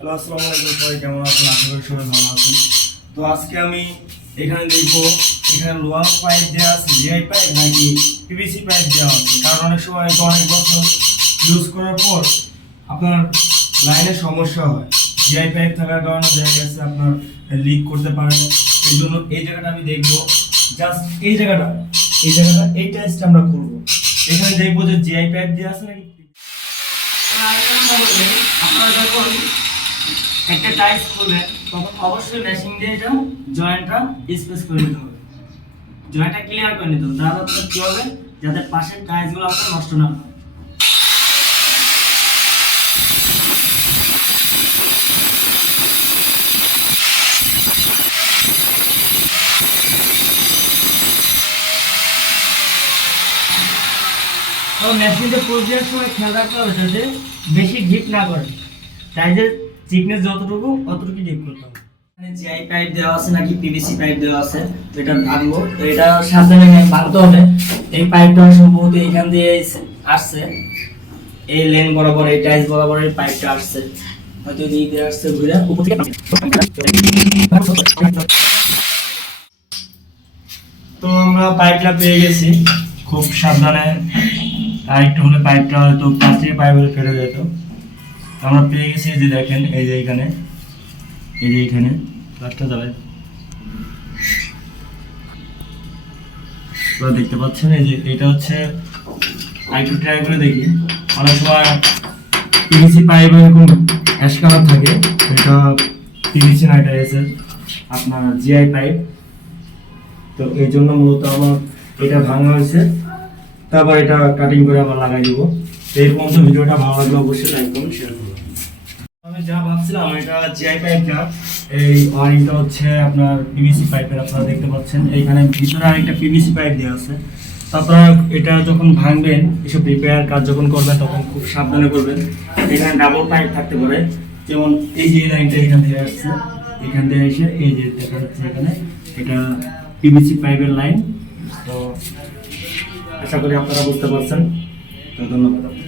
Hello, আসসালামু আলাইকুম। সবাই কেমন আছেন? আশা করি সবাই ভালো আছেন। তো আজকে আমি এখানে দেখবো এখানে লোহার পাইপ দেওয়া আছে, জিআই পাইপ নাকি পিভিসি পাইপ দেওয়া আছে। কারণ অনেক সময় তো অনেক বছর ইউজ করার পর আপনার লাইনের সমস্যা হয়। জিআই পাইপ থাকার কারণে দেখা গেছে আপনার লিক করতে পারে। এই জন্য এই জায়গাটা আমি দেখবো, জাস্ট এই জায়গাটা এই টাইসটা আমরা করবো। এখানে দেখবো যে জিআই পাইপ দেওয়া আছে নাকি। আপনারা যখন একটা টাইলস খুলবেন তখন অবশ্যই মেশিন দিয়ে এটা জয়েন্টটা স্পেস করে নিতে হবে, জয়েন্টটা ক্লিয়ার করে নিতে হবে। তাহলে আপনার কি হবে, যাতে পাশের টাইলসগুলো আপনার নষ্ট না হয়। তো মেশিনটা পুশ দেওয়ার সময় খেয়াল রাখতে হবে যাতে বেশি ডিপ না করে, টাইলসের থিকনেস যতটুকু অতটুকু ডিপ করতে হবে। এখানে জিআই পাইপ দেওয়া আছে নাকি পিভিসি পাইপ দেওয়া আছে, তো এটা ভাঙবো। তো এটা সাবধানে ভাঙতে হবে। এই পাইপটা সম্ভবত এখান দিয়ে আসছে, এই লেন বরাবর, এই টাইলস বরাবর এই পাইপটা আসছে, হয়তো এই দিয়ে আসছে ঘুরে উপর থেকে। তো আমরা পাইপটা পেয়ে গেছি, খুব সাবধানে। আর একটু হলে পাইপটা হয়তো প্লাস্টিকের পাইপ হলে ফেটে যেত। আমরা পেয়ে গেছি, এই যে দেখেন, এই যে এখানে, এই যে এখানে প্লাস্টার চালায় দেখতে পাচ্ছেন। এই যে এটা হচ্ছে আইটু ট্রাই করে দেখি। অনেক সময় পিভিসি পাইপ এরকম অ্যাশ কালার থাকে, এটা পিভিসি না, এটা এসে আপনার জিআই পাইপ। তো এই জন্য মূলত আমার এটা ভাঙা হয়েছে, তারপর এটা কাটিং করে আবার লাগাই দিব। এই পর্যন্ত ভিডিওটা ভালো লাগলে অবশ্যই লাইক করুন, শেয়ার করুন। আমি যা ভাবছিলাম, এটা জিআই পাইপটা, এই ওয়ারিংটা হচ্ছে আপনার পিভিসি পাইপের। আপনারা দেখতে পাচ্ছেন এইখানে ভিতরে আরেকটা পিভিসি পাইপ দেওয়া আছে। তারপরে এটা যখন ভাঙবেন, এসব রিপেয়ার কাজ যখন করবেন তখন খুব সাবধানে করবেন। এখানে ডাবল পাইপ থাকতে পারে, যেমন এই যে লাইনটা এখান থেকে আসছে, এখান থেকে এসে এই যে দেখা যাচ্ছে এখানে, এটা পিভিসি পাইপের লাইন। তো আশা করি আপনারা বুঝতে পারছেন। তো ধন্যবাদ।